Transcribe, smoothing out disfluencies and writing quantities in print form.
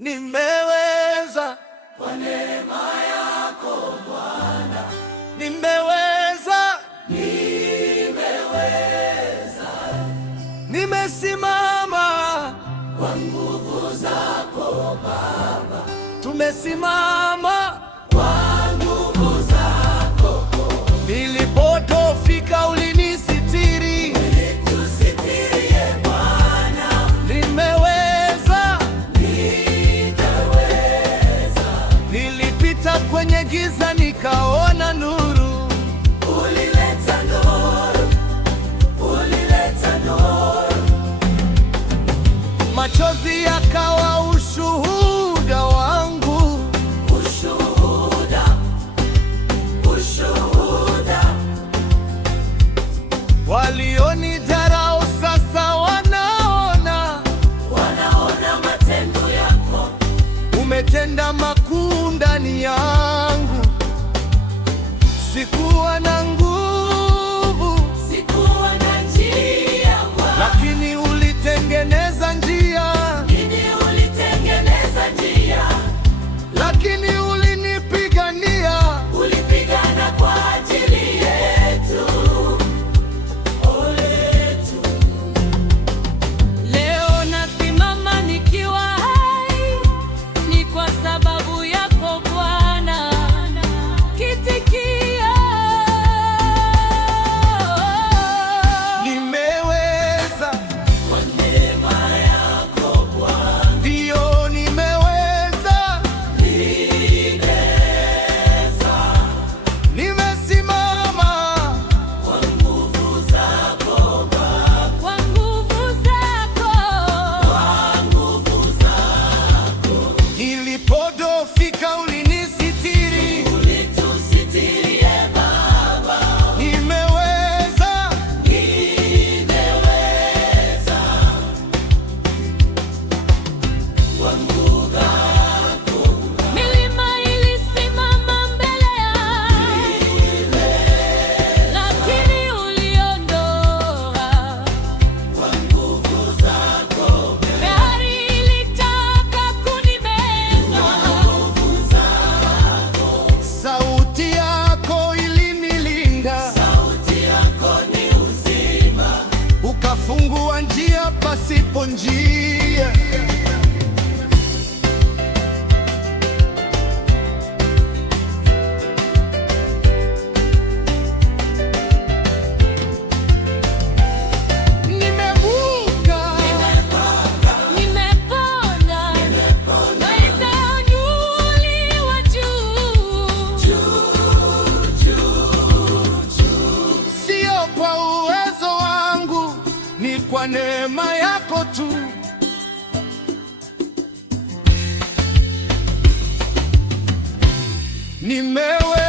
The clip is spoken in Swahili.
Nimeweza kwa neema yako Bwana, nimeweza, nimesimama kwa nguvu zako Baba, tumesimama kwa nguvu zako. Nilipotofika ulinisitiri, ulitusitirie Bwana. Nimeweza, nilipita kwenye giza nikaona nuru. Ulileta nuru, ulileta nuru. Machozi yakawa ushuhuda wangu, ushuhuda, ushuhuda. Walionidharau sasa wanaona, wanaona matendo yako. Umetenda makuu ndani yangu. Sikuwa na nguvu, sikuwa na njia, lakini ulitengeneza njia. Ulitengeneza njia, lakini ulinipigania. Ulipigana kwa ajili yetu, oletu. Leo nasimama nikiwa hai, ni kwa sababu yako Bwana. Kitikia, nimeweza kwa neema yako Bwana, ndio nimeweza, nimesimama kwa nguvu zako Baba, kwa nguvu zako, kwa nguvu zako. Nilipodofika ulinisitiri, ulitusitirie Baba. Nimeweza, kwa nguvu zako. milima ilisimama mbele yangu, lakini uliondoa. Kwa nguvu zako, Bahari ilitaka kunimeza, sauti yako ilinilinda. Sauti yako ni uzima, ukafungua njia pasipo njia. Nimevuka, nimepona, nimeinuliwa juu. sio kwa uwezo wangu, ni kwa neema yako tu. Nimewe